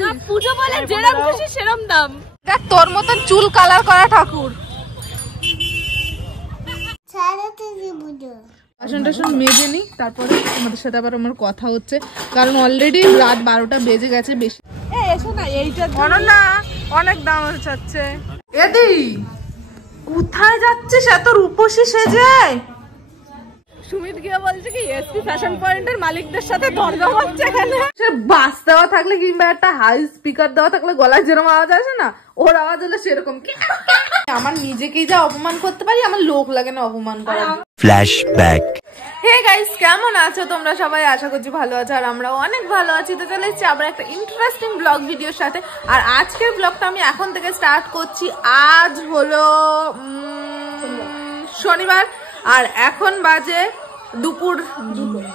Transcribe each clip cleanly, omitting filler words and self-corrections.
না পুজো বলে যেরকম খুশি সেরকম দাম। দেখ তোর মতন চুল কালার করা ঠাকুর। বাসন টাসন মেজে নি, তারপরে তোমাদের সাথে আবার আমার কথা হচ্ছে, কারণ অলরেডি রাত 12টা বেজে গেছে। বেশি এসো না, এইটা না অনেক দাম হচ্ছে। এদি কোথায় যাচ্ছিস এত রূপসী সেজে? সুমিত গিয়ে বলছে কি এসপি ফ্যাশন পয়েন্টের মালিকদের সাথে দরদাম হচ্ছে এখানে। বাস দেওয়া থাকলে কিংবা একটা হাই স্পিকার দেওয়া থাকলে গলায় যেরকম আওয়াজ আসে না, ওর আওয়াজ হলে সেরকম। আমার নিজেকেই যা অপমান করতে পারি, আমার লোক লাগে না অপমান করা। ফ্ল্যাশব্যাক। হে গাইস, কেমন আছো তোমরা সবাই? আশা করছি ভালো আছো, আর আমরাও অনেক ভালো আছি। তো চলে এসেছি আবার একটা ইন্টারেস্টিং ব্লগ ভিডিওর সাথে। আর আজকের ব্লগটা আমি এখন থেকে স্টার্ট করছি। আজ হলো শনিবার, আর এখন বাজে দুপুর।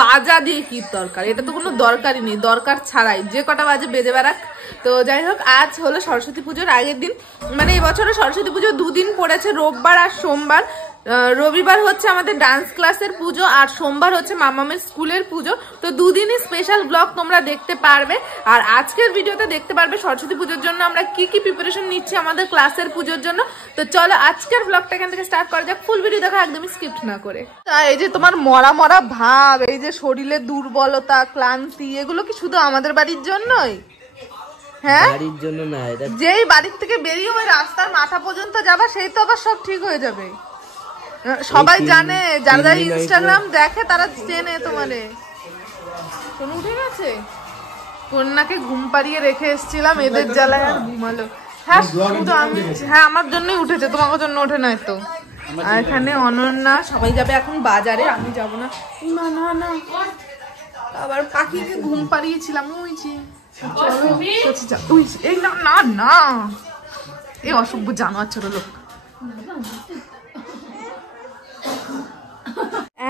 বাজা দিয়ে কি দরকার, এটা তো কোনো দরকারই নেই, দরকার ছাড়াই যে কটা বাজে বেজে বেড়াক। তো যাই হোক, আজ হলো সরস্বতী পুজোর আগের দিন, মানে এই বছরে সরস্বতী পুজো দুদিন পড়েছে, রোববার আর সোমবার। রবিবার হচ্ছে আমাদের ডান্স ক্লাসের পুজো, আর সোমবার হচ্ছে মামামের স্কুলের পুজো। তো দুদিনই স্পেশাল ব্লগ তোমরা দেখতে পারবে। আর আজকের ভিডিওতে দেখতে পারবে সরস্বতী পুজোর জন্য আমরা কি কি প্রিপারেশন নিচ্ছি আমাদের ক্লাসের পুজোর জন্য। তো চলো আজকের ব্লগটা এখান থেকে স্টার্ট করা যাক, ফুল ভিডিও দেখা একদমই স্কিপ না করে। এই যে তোমার মরা মরা ভাব, এই যে শরীরে দুর্বলতা, ক্লান্তি, এগুলো কি শুধু আমাদের বাড়ির জন্যই? হ্যাঁ, বাড়ির জন্য না, এটা যেই বাড়ির থেকে বেরিয়ে ওই রাস্তার মাথা পর্যন্ত যাবা, সেই তো আবার সব ঠিক হয়ে যাবে। সবাই জানে, যারা ইনস্টাগ্রাম দেখে তারা চেনে তোমারে। শোনো উঠে গেছে, কন্যাকে ঘুম পাড়িয়ে রেখে এসেছিলাম, এদের জ্বালায় আর ঘুমালো। হ্যাঁ শুধু আমি, হ্যাঁ আমার জন্যই উঠেছে, তোমার জন্য ওঠে নাই তো। আর এখানে অনন্যা, সবাই যাবে এখন বাজারে, আমি যাব না। না না না, আবার পাখিকে ঘুম পাড়িয়েছিলাম, ওই যে এই না না না, এই অসভ্য জানোয়ার ছোট লোক।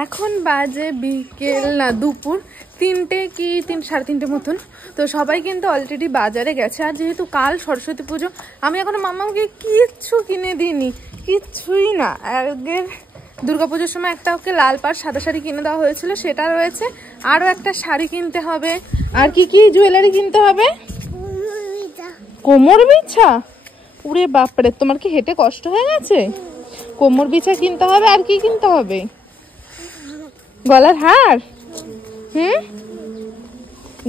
এখন বাজে বিকেল না দুপুর 3টে কি 3:30 মতন। তো সবাই কিন্তু অলরেডি বাজারে গেছে। আর যেহেতু কাল সরস্বতী পুজো, আমি এখনো মামাকে কিচ্ছু কিনে দিইনি, কিচ্ছুই না। আগের দুর্গাপুজোর সময় একটা ওকে লাল পাড় সাদা শাড়ি কিনে দেওয়া হয়েছিল, সেটা রয়েছে। আরও একটা শাড়ি কিনতে হবে। আর কি কি জুয়েলারি কিনতে হবে? কোমর বিছা? উরে বাপরে, তোমার কি হেঁটে কষ্ট হয়ে গেছে? কোমর বিছা কিনতে হবে। আর কি কিনতে হবে? গলার হার।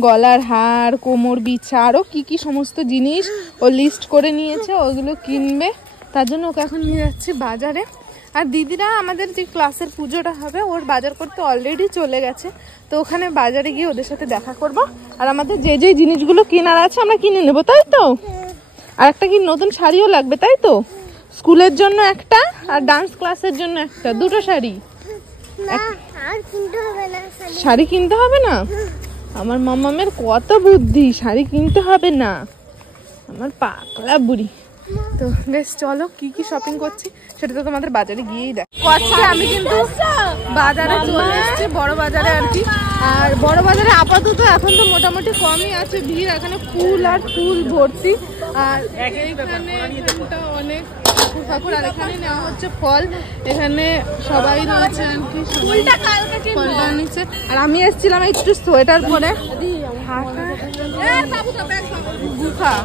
গলার হার, কোমর বিছা, আরো কি কি সমস্ত জিনিস ও লিস্ট করে নিয়েছে, ওগুলো কিনবে। তার জন্য ওকে এখন নিয়ে যাচ্ছি বাজারে। আর দিদিরা আমাদের যে ক্লাসের পুজোটা হবে, ওর বাজার করতে অলরেডি চলে গেছে। তো ওখানে বাজারে গিয়ে ওদের সাথে দেখা করব। আর আমাদের যে যে জিনিসগুলো কেনার আছে আমরা কিনে নেবো, তাই তো? আর একটা কি নতুন শাড়িও লাগবে, তাই তো? স্কুলের জন্য একটা, আর ডান্স ক্লাসের জন্য একটা, দুটো শাড়ি। শাড়ি কিনতে হবে না? আমার মামামের কত বুদ্ধি, শাড়ি কিনতে হবে না, আমার পাগলা বুড়ি। তো বেশ চলো, কি কি শপিং করছি সেটা তো তোমাদের বাজারে গিয়েই দেখ। আমি কিন্তু বাজারে চলে এসেছি, বড় বাজারে আর কি। আর বড় বাজারে আপাতত এখন তো মোটামুটি কমই আছে ভিড়, এখানে ফুল আর ফুল ভর্তি। আর এখানটা অনেক ঠাকুর, আর এখানে নেওয়া হচ্ছে ফল। এখানে সবাই রয়েছে আর কি, ফলটা নিচ্ছে। আর আমি এসেছিলাম একটু সোয়েটার পরে, গুফা।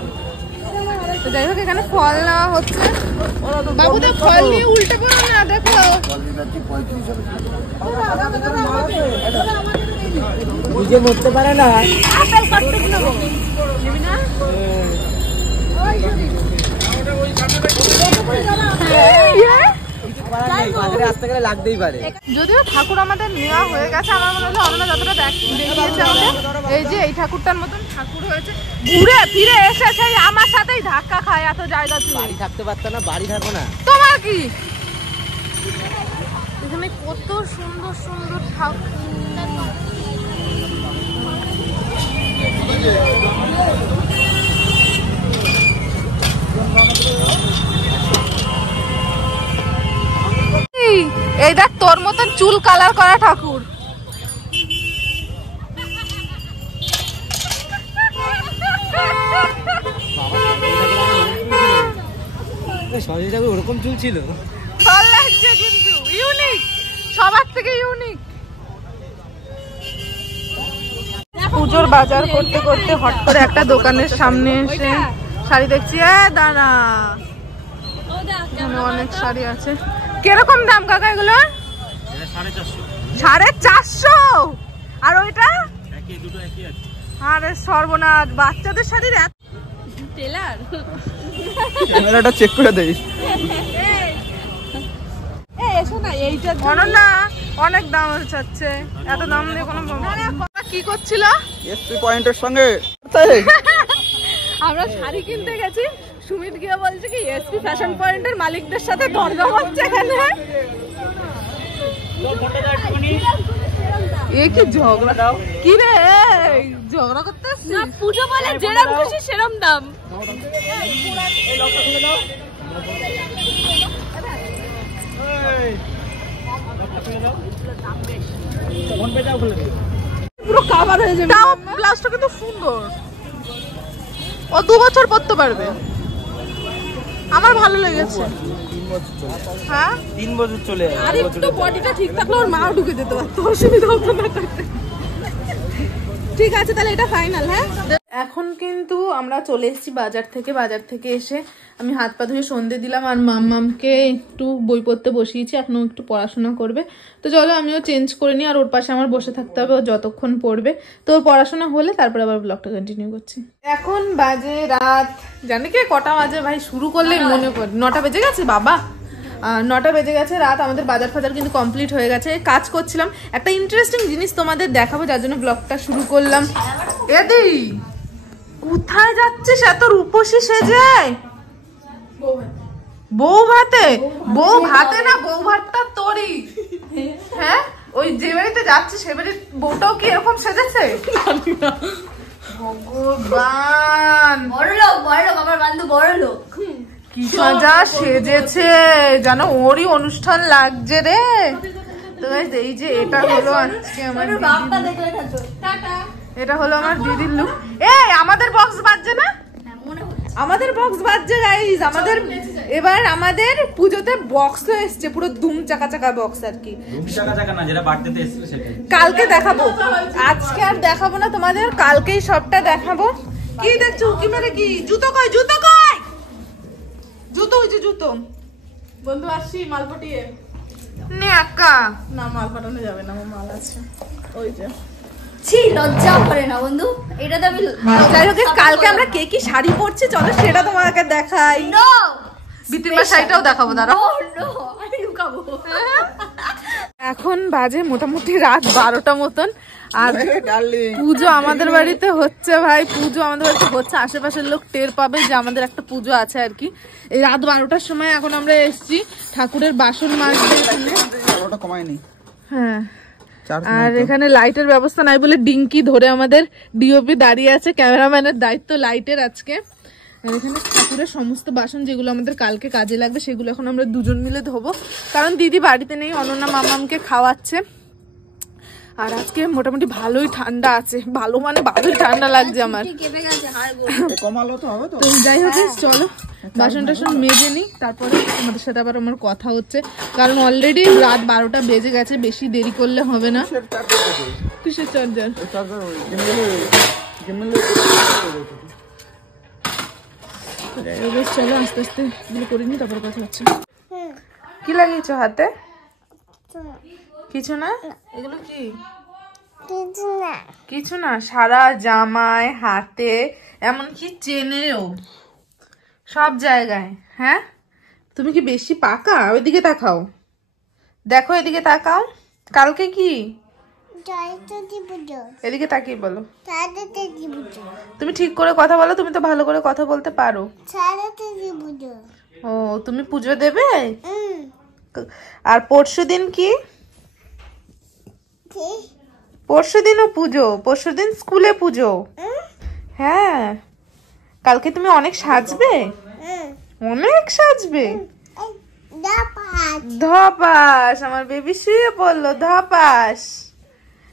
যাই হোক, এখানে ফল নেওয়া হচ্ছে। বাবুদের ফল নিয়ে উল্টে পড়ো না, দেখো বুঝে মরতে পারে না। যদিও ঠাকুর আমাদের নেওয়া হয়ে গেছে, আমার মনে হলো অন্য যতটা দেখিয়েছে আমাদের, এই যে এই ঠাকুরটার মতন ঠাকুর হয়েছে, ঘুরে ফিরে এসে সেই আমার সাথেই ধাক্কা খায় এত জায়গা। বাড়ি থাকতে পারতো না, বাড়ি থাকো না তোমার কি? এখানে কত সুন্দর সুন্দর ঠাকুর। এই দেখ তোর মতন চুল কালার করা ঠাকুর। সরস্বতী ঠাকুর ওরকম চুল ছিল, ভালো লাগছে কিন্তু ইউনিক, সবার থেকে ইউনিক। পুজোর বাজার করতে করতে হট করে একটা দোকানের সামনে এসে শাড়ি দেখছি। দাঁড়া, এখানে অনেক শাড়ি আছে। কিরকম দাম কাকা এগুলো? 450। আর ওইটা? আরে সর্বনাশ, বাচ্চাদের শাড়ির টেলার ক্যামেরাটা চেক করে দেই। অনেক দাম চাচ্ছে, এত দাম দিয়ে কোনো কি করছিল? এসপি পয়েন্টের সঙ্গে আমরা শাড়ি কিনতে গেছি, সুমিত গিয়ে বলছে কি এসপি ফ্যাশন পয়েন্টের মালিকদের সাথে দরদাম হচ্ছে এখানে। এ কি ঝগড়া দাও কি রে? ঝগড়া করতে আসছিস? না, পুজো বলে যেরকম খুশি সেরকম দাম। পুরো কাভার হয়ে যাবে। তাও ব্লাউজটা কিন্তু সুন্দর, ও 2 বছর পরতে পারবে। আমার ভালো লেগেছে। হ্যাঁ 3 বছর চলে যাবে। আর একটু বডিটা ঠিক থাকলে ওর মাও ঢুকে যেতে পারতো, অসুবিধা হতো না করতে। ঠিক আছে তাহলে এটা ফাইনাল। হ্যাঁ এখন কিন্তু আমরা চলে এসেছি বাজার থেকে এসে আমি হাত পা ধুয়ে সন্ধে দিলাম আর মাম্মামকে একটু বই পড়তে বসিয়েছি, এখনো একটু পড়াশোনা করবে। তো চলো আমিও চেঞ্জ করে নিই, আর ওর পাশে আমার বসে থাকতে হবে, ও যতক্ষণ পড়বে। তো ওর পড়াশোনা হলে তারপর আবার ব্লগটা কন্টিনিউ করছি। এখন বাজে রাত, জানি কে কটা বাজে ভাই, শুরু করলে মনে করি 9টা বেজে গেছে বাবা। 9টা বেজে গেছে রাত। আমাদের বাজার ফাজার কিন্তু কমপ্লিট হয়ে গেছে। কাজ করছিলাম, একটা ইন্টারেস্টিং জিনিস তোমাদের দেখাবো, যার জন্য ব্লগটা শুরু করলাম। এদি কোথায় যাচ্ছিস এত রূপসী সেজে? বউ ভাতে? বউ ভাতে না, বউ ভাতটা তোরই। হ্যাঁ ওই যে বাড়িতে যাচ্ছে সে বাড়ির বউটাও কি এরকম সেজেছে? ভগবান, বড় লোক আমার বান্ধব বড় লোক। কি সাজা সেজেছে জানো, ওরই অনুষ্ঠান লাগছে রে। তো এই যে এটা হলো আজকে আমার এটা হলো আমার দিদির লুক। আমাদের বক্স বাজছে না? আমাদের বক্স বাজছে গাইস। আমাদের এবার আমাদের পুজোতে বক্স এসছে, পুরো ধুম চাকা চাকা বক্স আর কি। কালকে দেখাবো, আজকে আর দেখাবো না তোমাদের, কালকেই সবটা দেখাবো। কি দেখছো উকি মেরে? কি জুতো কই? জুতো কই? জুতো হয়েছে জুতো। বন্ধু আসছি মাল পটিয়ে নে একা। না মাল পাঠানো যাবে না, আমার মাল আছে ওই যে। ছি লজ্জা করে না বন্ধু, এটা তো আমি। যাই হোক কালকে আমরা কে কি শাড়ি পরছি চলো সেটা তোমাকে দেখাই। নো বিতির শাড়িটাও দেখাবো, দাঁড়াও। নো আমি লুকাবো। এখন বাজে মোটামুটি রাত 12টা মতন, আর পুজো আমাদের বাড়িতে হচ্ছে ভাই। পুজো আমাদের বাড়িতে হচ্ছে, আশেপাশের লোক টের পাবে যে আমাদের একটা পুজো আছে আর কি। এই রাত 12টার সময় এখন আমরা এসেছি ঠাকুরের বাসন মাজতে। হ্যাঁ আর এখানে লাইটের ব্যবস্থা নাই বলে ডিঙ্কি ধরে আমাদের ডিওপি দাঁড়িয়ে আছে, ক্যামেরাম্যানের দায়িত্ব লাইটের আজকে। আর এখানে ঠাকুরের সমস্ত বাসন যেগুলো আমাদের কালকে কাজে লাগবে সেগুলো এখন আমরা দুজন মিলে ধোবো, কারণ দিদি বাড়িতে নেই, অনন্যা মামামকে খাওয়াচ্ছে। আর আজকে মোটামুটি ভালোই ঠান্ডা আছে, ভালো মানে ভালোই ঠান্ডা লাগছে আমার। তো যাই হোক চলো বাসন টাসন মেজে নি, তারপরে তোমাদের সাথে আবার আমার কথা হচ্ছে, কারণ অলরেডি রাত 12টা বেজে গেছে, বেশি দেরি করলে হবে না। কিসের চার্জার? চলো আস্তে আস্তে এগুলো করে নি, তারপরে কথা হচ্ছে। কি লাগিয়েছো হাতে? কিছু না। এগুলো কি? কিছু না। সারা জামায়, হাতে, এমনকি চেনেও, সব জায়গায়। হ্যাঁ তুমি কি বেশি পাকা? ওইদিকে তাকাও, দেখো এদিকে তাকাও। কালকে কি? এদিকে তাকিয়ে বলো। তুমি ঠিক করে কথা বলো, তুমি তো ভালো করে কথা বলতে পারো। ও তুমি পুজো দেবে? আর পরশুদিন কি? পরশুদিনও পুজো, পরশুদিন স্কুলে পুজো। হ্যাঁ কালকে তুমি অনেক সাজবে, অনেক সাজবে। ধপাস, আমার বেবি শুয়ে পড়লো, ধপাস।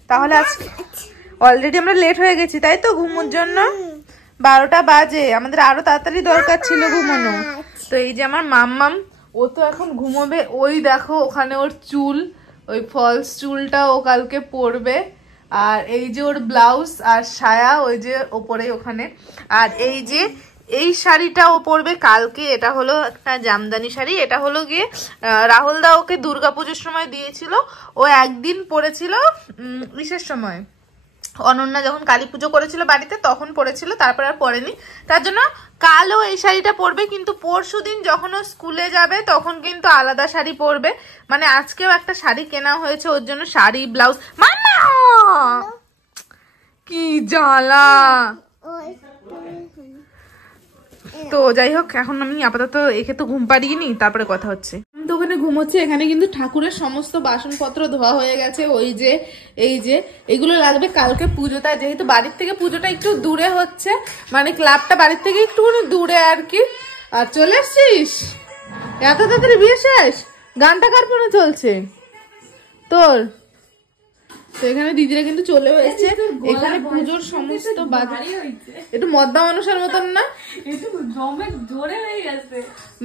তাহলে আজকে অলরেডি আমরা লেট হয়ে গেছি তাই তো ঘুমোর জন্য। 12টা বাজে, আমাদের আরো তাড়াতাড়ি দরকার ছিল ঘুমানো। তো এই যে আমার মাম্মাম, ও তো এখন ঘুমোবে। ওই দেখো ওখানে ওর চুল, ওই ফলস চুলটা ও কালকে পরবে। আর এই যে ওর ব্লাউজ আর সায়া ওই যে ওপরে ওখানে। আর এই যে এই শাড়িটা ও পরবে কালকে, এটা হলো একটা জামদানি শাড়ি। এটা হলো গিয়ে রাহুল দা ওকে দুর্গাপুজোর সময় দিয়েছিল, ও একদিন পরেছিল ইসের সময়, অনন্যা যখন কালী পুজো করেছিল বাড়িতে তখন পরেছিল, তারপর আর পরেনি। তার জন্য কালও এই শাড়িটা পরবে, কিন্তু পরশু দিন যখন ও স্কুলে যাবে তখন কিন্তু আলাদা শাড়ি পরবে। মানে আজকেও একটা শাড়ি কেনা হয়েছে ওর জন্য, শাড়ি ব্লাউজ। মামা কি জ্বালা। তো যাই হোক, এখন আমি আপাতত একে তো ঘুম পাড়িয়ে তারপরে কথা হচ্ছে। তো ওখানে ঘুমোচ্ছে, এখানে কিন্তু ঠাকুরের সমস্ত বাসনপত্র ধোয়া হয়ে গেছে। ওই যে এই যে এগুলো লাগবে কালকে পুজোটা, যেহেতু বাড়ির থেকে পুজোটা একটু দূরে হচ্ছে, মানে ক্লাবটা বাড়ির থেকে একটুখানি দূরে আর কি। আর চলে এসছিস এত তাড়াতাড়ি বিয়ে শেষ? গানটা কার ফোনে চলছে তোর? তো এখানে দিদিরা কিন্তু চলেও এসেছে। এখানে পুজোর সমস্ত বাজার একটু মদ্দা মানুষের মতন না,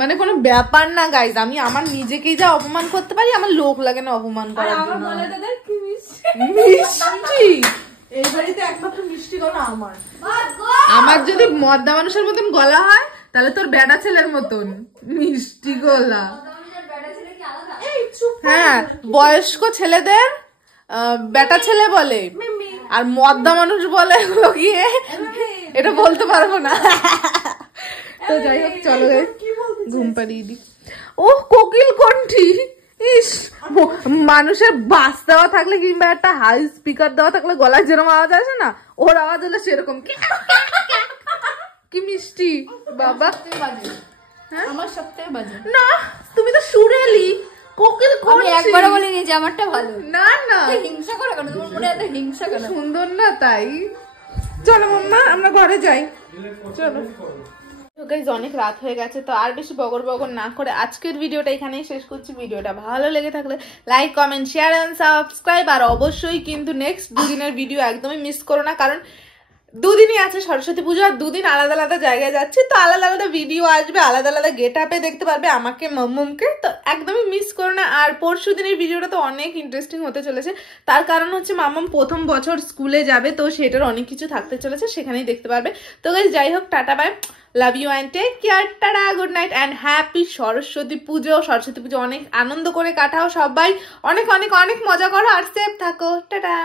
মানে কোনো ব্যাপার না গাইজ। আমি আমার নিজেকেই যা অপমান করতে পারি, আমার লোক লাগে না অপমান করার জন্য। মিষ্টি এই বাড়িতে একমাত্র মিষ্টি গলা আমার। আমার যদি মদ্দা মানুষের মতন গলা হয় তাহলে তোর বেটা ছেলের মতন মিষ্টি গলা। হ্যাঁ, বয়স্ক ছেলেদের বেটা ছেলে বলে, আর মদ্দা মানুষ বলে গিয়ে এটা বলতে পারবো না। তো যাই হোক চলো ঘুম পাড়িয়ে দি। ও কোকিল কণ্ঠী, ইস মানুষের বাস দেওয়া থাকলে কিংবা একটা হাই স্পিকার দেওয়া থাকলে গলায় যেরকম আওয়াজ আসে না, ওর আওয়াজ হলো সেরকম। কি মিষ্টি বাবা। আমার সবথেকে বাজে না, তুমি তো সুরেলি কোকিল কণ্ঠী। একবারও বলিনি যে আমারটা ভালো। না না, হিংসা করে কেন তোমার মনে? এত হিংসা কেন? সুন্দর না তাই। চলো মাম্মা আমরা ঘরে যাই, চলো। গাইস অনেক রাত হয়ে গেছে, তো আর বেশি বগর বগর না করে আজকের ভিডিওটা এখানেই শেষ করছি। ভিডিওটা ভালো লেগে থাকলে like, comment, share and subscribe. আর অবশ্যই কিন্তু নেক্সট দুদিনের ভিডিও একদমই মিস করো না, কারণ দুদিনই আছে সরস্বতী পুজো, আর দুদিন আলাদা আলাদা জায়গায় যাচ্ছি, তো আলাদা আলাদা ভিডিও আসবে, আলাদা আলাদা গেট আপে দেখতে পারবে আমাকে মাম্মুমকে, তো একদমই মিস করো না। আর পরশু দিনের ভিডিওটা তো অনেক ইন্টারেস্টিং হতে চলেছে, তার কারণ হচ্ছে মাম্মাম প্রথম বছর স্কুলে যাবে, তো সেটার অনেক কিছু থাকতে চলেছে, সেখানেই দেখতে পারবে। তো গাইস যাই হোক, tata bye, love you and take care, tata, good night and happy Saraswati Puja. Saraswati পুজো অনেক আনন্দ করে কাটাও, সবাই অনেক অনেক অনেক মজা করো আর সেফ থাকো, টাটা।